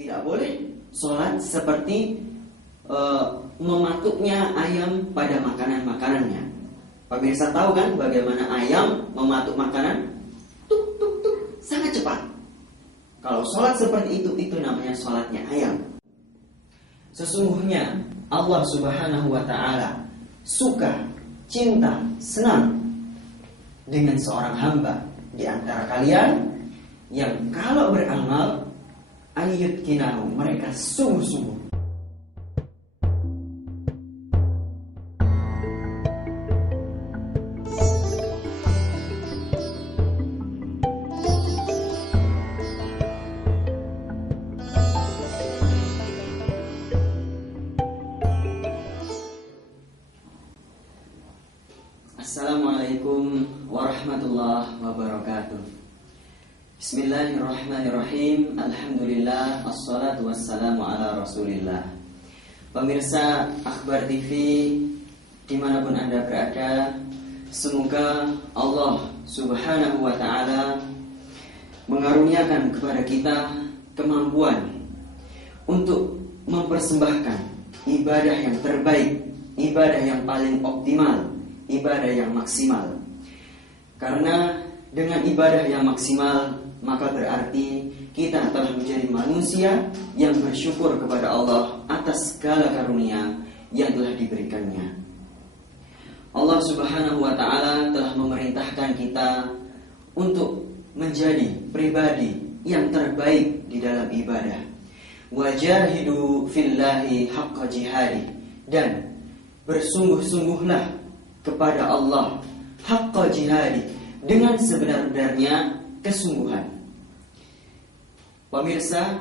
Tidak boleh sholat seperti mematuknya ayam pada makanan-makanannya. Pemirsa tahu kan bagaimana ayam mematuk makanan? Tuk tuk tuk, sangat cepat. Kalau sholat seperti itu namanya sholatnya ayam. Sesungguhnya Allah Subhanahu wa ta'ala suka, cinta, senang dengan seorang hamba di antara kalian yang kalau beramal ayyutkinahu, mereka sungguh-sungguh. Assalamualaikum warahmatullahi wabarakatuh. Bismillahirrahmanirrahim. Alhamdulillah, assalatu wassalamu ala rasulillah. Pemirsa Akhbar TV dimanapun Anda berada, semoga Allah Subhanahu wa ta'ala mengaruniakan kepada kita kemampuan untuk mempersembahkan ibadah yang terbaik, ibadah yang paling optimal, ibadah yang maksimal. Karena dengan ibadah yang maksimal, maka berarti kita telah menjadi manusia yang bersyukur kepada Allah atas segala karunia yang telah diberikannya. Allah Subhanahu wa ta'ala telah memerintahkan kita untuk menjadi pribadi yang terbaik di dalam ibadah. Wajahidu fillahi haqqa jihadi, dan bersungguh-sungguhlah kepada Allah haqqa jihadi, dengan sebenar-benarnya kesungguhan. Pemirsa,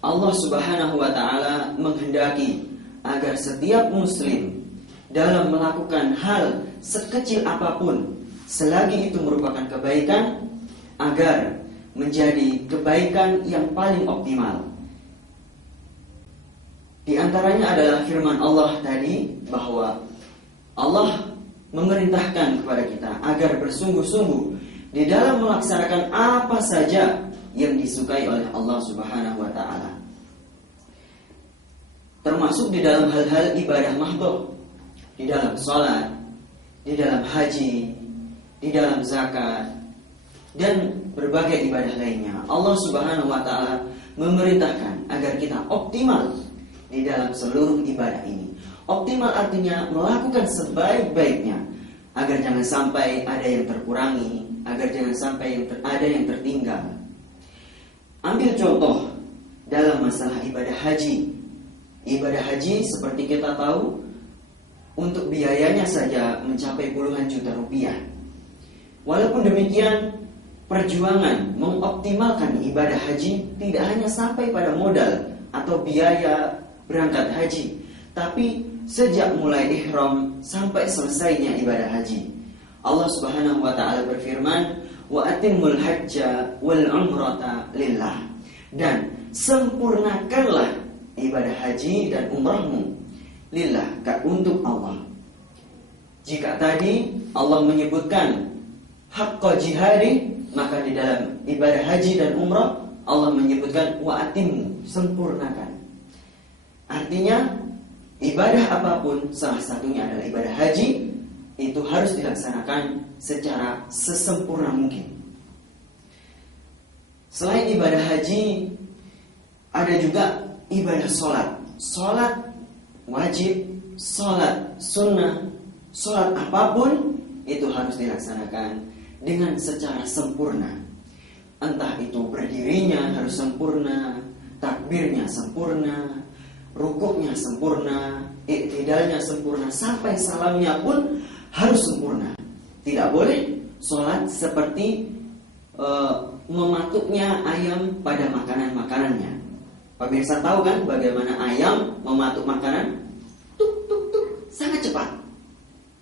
Allah Subhanahu wa ta'ala menghendaki agar setiap muslim dalam melakukan hal sekecil apapun, selagi itu merupakan kebaikan, agar menjadi kebaikan yang paling optimal. Di antaranya adalah firman Allah tadi, bahwa Allah memerintahkan kepada kita agar bersungguh-sungguh di dalam melaksanakan apa saja yang disukai oleh Allah Subhanahu wa ta'ala, termasuk di dalam hal-hal ibadah mahdhah, di dalam sholat, di dalam haji, di dalam zakat, dan berbagai ibadah lainnya. Allah Subhanahu wa ta'ala memerintahkan agar kita optimal di dalam seluruh ibadah ini. Optimal artinya melakukan sebaik-baiknya, agar jangan sampai ada yang terkurangi, agar jangan sampai ada yang tertinggal. Ambil contoh dalam masalah ibadah haji. Ibadah haji seperti kita tahu, untuk biayanya saja mencapai puluhan juta rupiah. Walaupun demikian, perjuangan mengoptimalkan ibadah haji tidak hanya sampai pada modal atau biaya berangkat haji, tapi sejak mulai ihram sampai selesainya ibadah haji. Allah Subhanahu wa ta'ala berfirman, wa atimmul hajja wal umrata lillah, dan sempurnakanlah ibadah haji dan umrahmu lillah, untuk Allah. Jika tadi Allah menyebutkan haqqa jihadi, maka di dalam ibadah haji dan umrah Allah menyebutkan wa atimmu, sempurnakan. Artinya ibadah apapun, salah satunya adalah ibadah haji, itu harus dilaksanakan secara sesempurna mungkin. Selain ibadah haji, ada juga ibadah sholat. Sholat wajib, sholat sunnah, sholat apapun itu harus dilaksanakan dengan secara sempurna. Entah itu berdirinya harus sempurna, takbirnya sempurna, rukuknya sempurna, i'tidalnya sempurna, sampai salamnya pun harus sempurna. Tidak boleh sholat seperti mematuknya ayam pada makanan-makanannya. Pemirsa tahu kan bagaimana ayam mematuk makanan? Tuk tuk tuk, sangat cepat.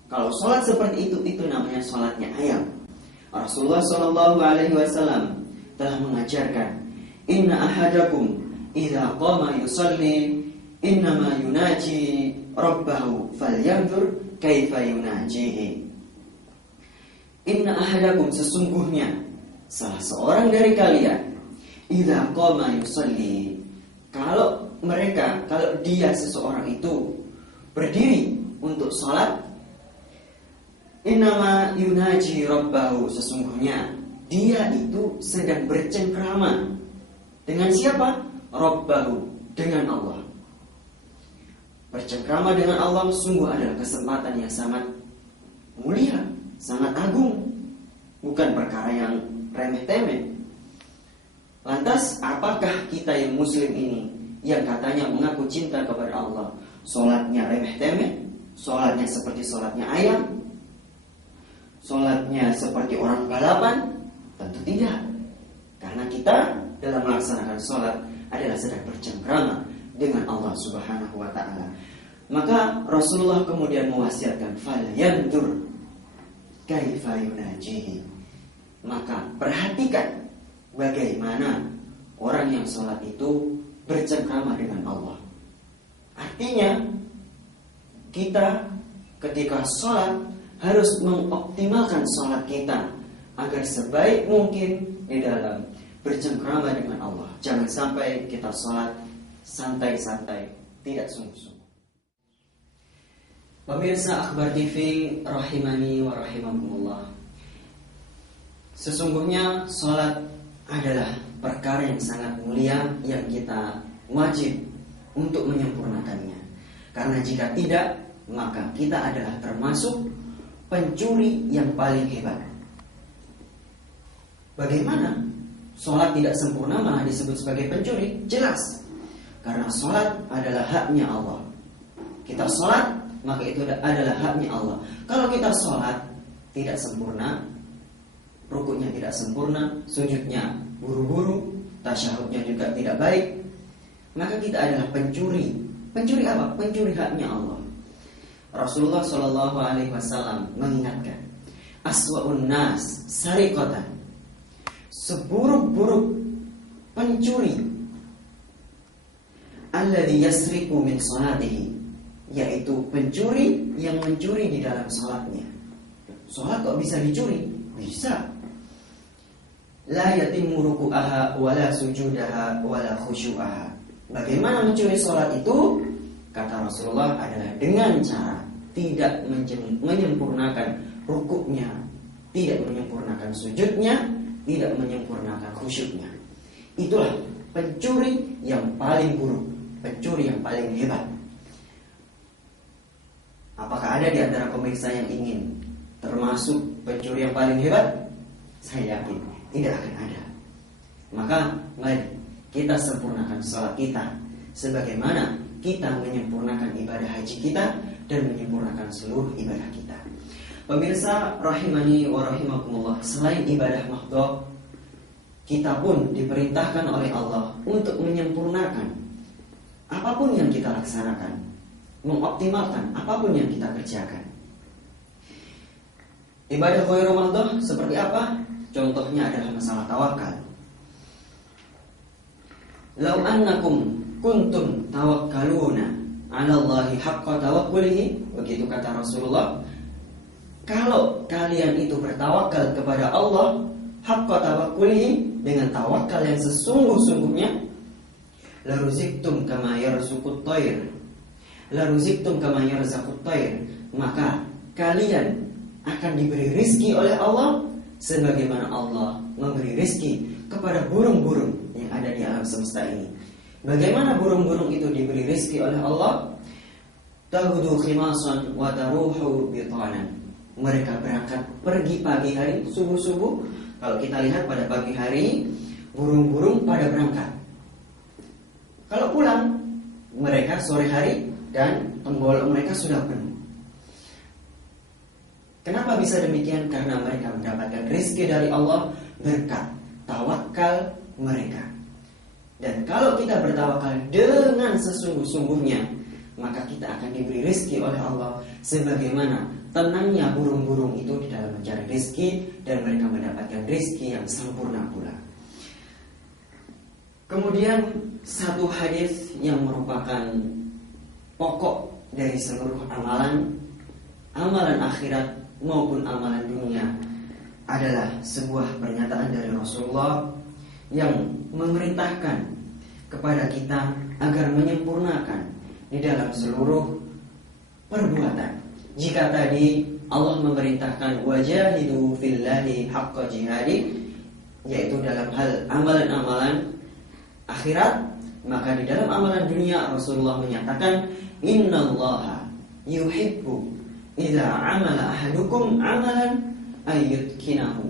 Kalau sholat seperti itu namanya sholatnya ayam. Rasulullah Shallallahu Alaihi Wasallam telah mengajarkan, inna ahadakum idza qama yusalli innama yunaji rabbahu falyanzur kaifa yunajihi. Inna ahadakum, sesungguhnya salah seorang dari kalian, idza qama yusalli, Kalau dia seseorang itu berdiri untuk sholat, innama yunaji rabbahu, sesungguhnya dia itu sedang bercengkrama dengan siapa? Rabbahu, dengan Allah. Bercengkrama dengan Allah sungguh adalah kesempatan yang sangat mulia, sangat agung, bukan perkara yang remeh-temeh. Lantas apakah kita yang muslim ini yang katanya mengaku cinta kepada Allah, sholatnya remeh-temeh, sholatnya seperti sholatnya ayam, sholatnya seperti orang balapan? Tentu tidak. Karena kita dalam melaksanakan sholat adalah sedang bercengkrama dengan Allah Subhanahu wa ta'ala. Maka Rasulullah kemudian mewasiatkan, falyandur kaifa yunajihi. Maka perhatikan bagaimana orang yang sholat itu bercengkrama dengan Allah. Artinya kita ketika sholat harus mengoptimalkan sholat kita agar sebaik mungkin di dalam bercengkrama dengan Allah. Jangan sampai kita sholat santai-santai, tidak sungguh-sungguh. Pemirsa Akhbar TV rahimani wa rahimakumullah, sesungguhnya sholat adalah perkara yang sangat mulia yang kita wajib untuk menyempurnakannya. Karena jika tidak, maka kita adalah termasuk pencuri yang paling hebat. Bagaimana sholat tidak sempurna malah disebut sebagai pencuri? Jelas, karena sholat adalah haknya Allah. Kita sholat, maka itu adalah haknya Allah. Kalau kita sholat tidak sempurna, rukuknya tidak sempurna, sujudnya buru-buru, tasyahudnya juga tidak baik, maka kita adalah pencuri. Pencuri apa? Pencuri haknya Allah. Rasulullah SAW mengingatkan, aswa'un nas sariqatan, seburuk-buruk pencuri alladzi yasriqu min salatihi, yaitu pencuri yang mencuri di dalam salatnya. Salat kok bisa dicuri? Bisa. La yatimmu ruku'aha wala sujudaha wala khusyu'aha. Bagaimana mencuri salat itu? Kata Rasulullah adalah dengan cara tidak menyempurnakan rukuknya, tidak menyempurnakan sujudnya, tidak menyempurnakan khusyuknya. Itulah pencuri yang paling buruk, pencuri yang paling hebat. Apakah ada di antara pemirsa yang ingin termasuk pencuri yang paling hebat? Saya yakin tidak akan ada. Maka mari kita sempurnakan salat kita sebagaimana kita menyempurnakan ibadah haji kita dan menyempurnakan seluruh ibadah kita. Pemirsa rahimani wa rahimakumullah, selain ibadah mahdhah, kita pun diperintahkan oleh Allah untuk menyempurnakan apapun yang kita laksanakan, mengoptimalkan apapun yang kita kerjakan. Ibadah ghairu mahdhah seperti apa? Contohnya adalah masalah tawakal. Lau annakum kuntum tawakkaluna 'ala Allahi haqqa tawakkulihi, begitu kata Rasulullah, kalau kalian itu bertawakal kepada Allah haqqa tawakkulihi, dengan tawakal yang sesungguh-sungguhnya, la ruziktum kama yarzuqut thair, la ruziktum kama yarzaqut thair, maka kalian akan diberi rizki oleh Allah sebagaimana Allah memberi rizki kepada burung-burung yang ada di alam semesta ini. Bagaimana burung-burung itu diberi rizki oleh Allah? Tahudu khimasan wa taruhu bitanan. Mereka berangkat pergi pagi hari, subuh-subuh. Kalau kita lihat pada pagi hari, burung-burung pada berangkat. Kalau pulang, mereka sore hari dan tenggolok mereka sudah penuh. Kenapa bisa demikian? Karena mereka mendapatkan rizki dari Allah berkat tawakal mereka. Dan kalau kita bertawakal dengan sesungguh-sungguhnya, maka kita akan diberi rizki oleh Allah sebagaimana tenangnya burung-burung itu di dalam mencari rizki, dan mereka mendapatkan rizki yang sempurna pula. Kemudian satu hadis yang merupakan pokok dari seluruh amalan akhirat maupun amalan dunia, adalah sebuah pernyataan dari Rasulullah yang memerintahkan kepada kita agar menyempurnakan di dalam seluruh perbuatan. Jika tadi Allah memerintahkan wajahidu fillahi haqqa jihadi, yaitu dalam hal amalan-amalan akhirat, maka di dalam amalan dunia Rasulullah menyatakan innallaha yuhibbu idza amala ahadukum amalan ayyutkinahu.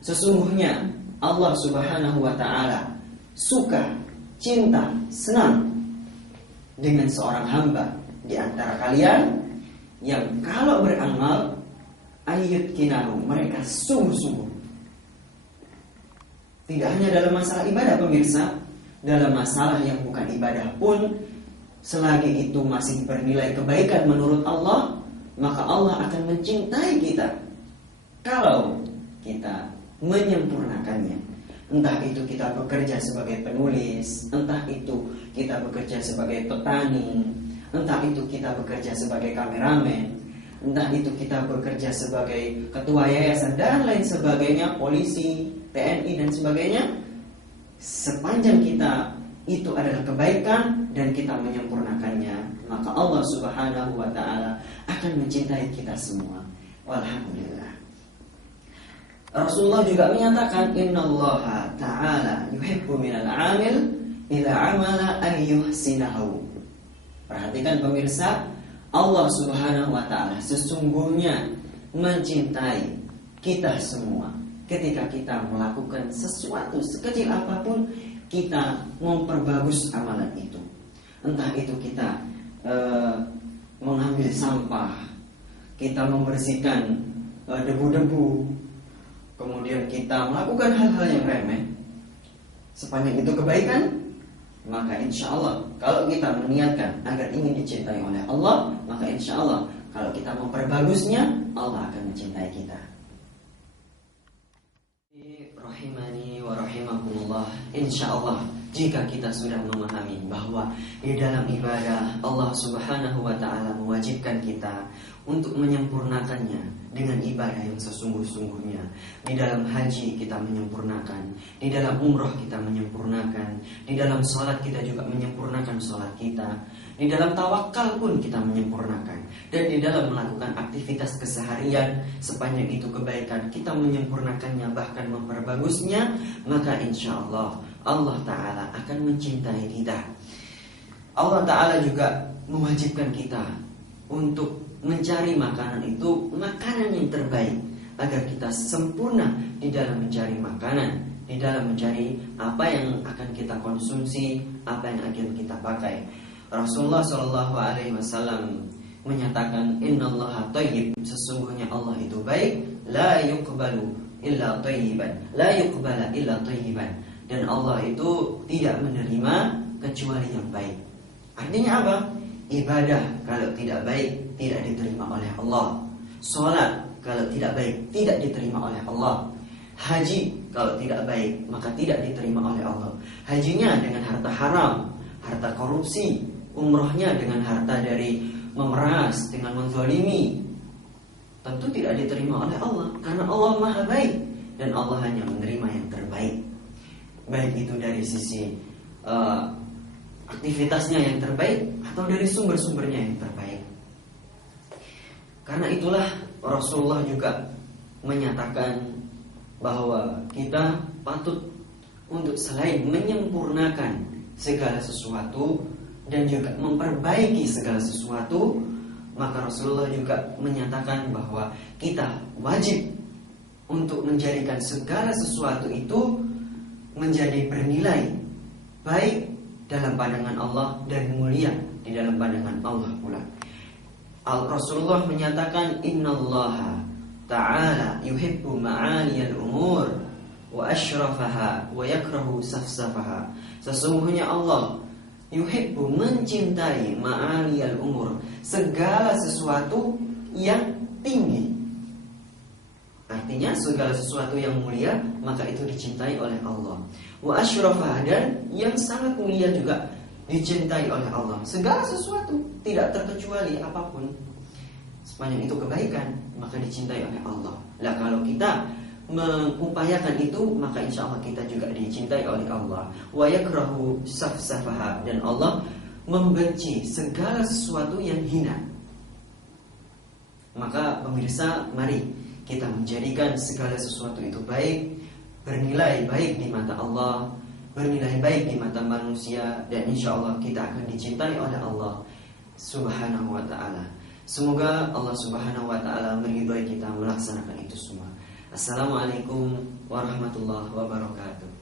Sesungguhnya Allah Subhanahu wa taala suka, cinta, senang dengan seorang hamba di antara kalian yang kalau beramal ayyutkinahu, mereka sungguh-sungguh. Tidak hanya dalam masalah ibadah pemirsa, dalam masalah yang bukan ibadah pun, selagi itu masih bernilai kebaikan menurut Allah, maka Allah akan mencintai kita kalau kita menyempurnakannya. Entah itu kita bekerja sebagai penulis, entah itu kita bekerja sebagai petani, entah itu kita bekerja sebagai kameramen, entah itu kita bekerja sebagai ketua yayasan dan lain sebagainya, polisi, TNI dan sebagainya. Sepanjang kita itu adalah kebaikan dan kita menyempurnakannya, maka Allah Subhanahu wa taala akan mencintai kita semua. Walhamdulillah. Rasulullah juga menyatakan innallaha ta'ala yuhibbu minal 'amil idza 'amala an yuhsinahu. Perhatikan pemirsa, Allah Subhanahu wa taala sesungguhnya mencintai kita semua ketika kita melakukan sesuatu sekecil apapun, kita memperbagus amalan itu. Entah itu kita mengambil sampah, kita membersihkan debu-debu, kemudian kita melakukan hal-hal yang remeh, sepanjang itu kebaikan, maka insya Allah kalau kita meniatkan agar ingin dicintai oleh Allah, maka insya Allah kalau kita memperbagusnya, Allah akan mencintai kita. Rahimani wa rahimakumullah. Insya Allah jika kita sudah memahami bahwa di dalam ibadah Allah Subhanahu wa ta'ala mewajibkan kita untuk menyempurnakannya dengan ibadah yang sesungguh-sungguhnya. Di dalam haji kita menyempurnakan, di dalam umroh kita menyempurnakan, di dalam sholat kita juga menyempurnakan sholat kita, di dalam tawakal pun kita menyempurnakan, dan di dalam melakukan aktivitas keseharian sepanjang itu kebaikan kita menyempurnakannya, bahkan memperbagusnya, maka insya Allah Allah Ta'ala akan mencintai kita. Allah Ta'ala juga mewajibkan kita untuk mencari makanan itu makanan yang terbaik, agar kita sempurna di dalam mencari makanan, di dalam mencari apa yang akan kita konsumsi, apa yang akan kita pakai. Rasulullah SAW menyatakan innallaha thayyib, sesungguhnya Allah itu baik, la yuqbalu illa thayyiban, la yuqbala illa thayyiban, dan Allah itu tidak menerima kecuali yang baik. Artinya apa? Ibadah kalau tidak baik tidak diterima oleh Allah. Salat kalau tidak baik tidak diterima oleh Allah. Haji kalau tidak baik maka tidak diterima oleh Allah. Hajinya dengan harta haram, harta korupsi, umrohnya dengan harta dari memeras, dengan menzalimi, tentu tidak diterima oleh Allah, karena Allah Maha Baik dan Allah hanya menerima yang terbaik. Baik itu dari sisi aktivitasnya yang terbaik atau dari sumber-sumbernya yang terbaik. Karena itulah Rasulullah juga menyatakan bahwa kita patut untuk selain menyempurnakan segala sesuatu dan juga memperbaiki segala sesuatu, maka Rasulullah juga menyatakan bahwa kita wajib untuk menjadikan segala sesuatu itu menjadi bernilai baik dalam pandangan Allah dan mulia di dalam pandangan Allah pula. Rasulullah menyatakan innallaha ta'ala yuhibbu ma'aliyal umur wa asyrafaha wa yakrahu safsafaha. Sesungguhnya Allah yuhibbu, mencintai, ma'aliyal umur, segala sesuatu yang tinggi. Artinya segala sesuatu yang mulia maka itu dicintai oleh Allah. Wa asyrafah, dan yang sangat mulia juga dicintai oleh Allah. Segala sesuatu tidak terkecuali apapun, sepanjang itu kebaikan maka dicintai oleh Allah. Lah kalau kita mengupayakan itu, maka insya Allah kita juga dicintai oleh Allah. Wa yakrahu safsafaha, dan Allah membenci segala sesuatu yang hina. Maka pemirsa, mari kita menjadikan segala sesuatu itu baik, bernilai baik di mata Allah, bernilai baik di mata manusia, dan insya Allah kita akan dicintai oleh Allah Subhanahu wa ta'ala. Semoga Allah Subhanahu wa ta'ala meridhai kita melaksanakan itu semua. Assalamualaikum warahmatullahi wabarakatuh.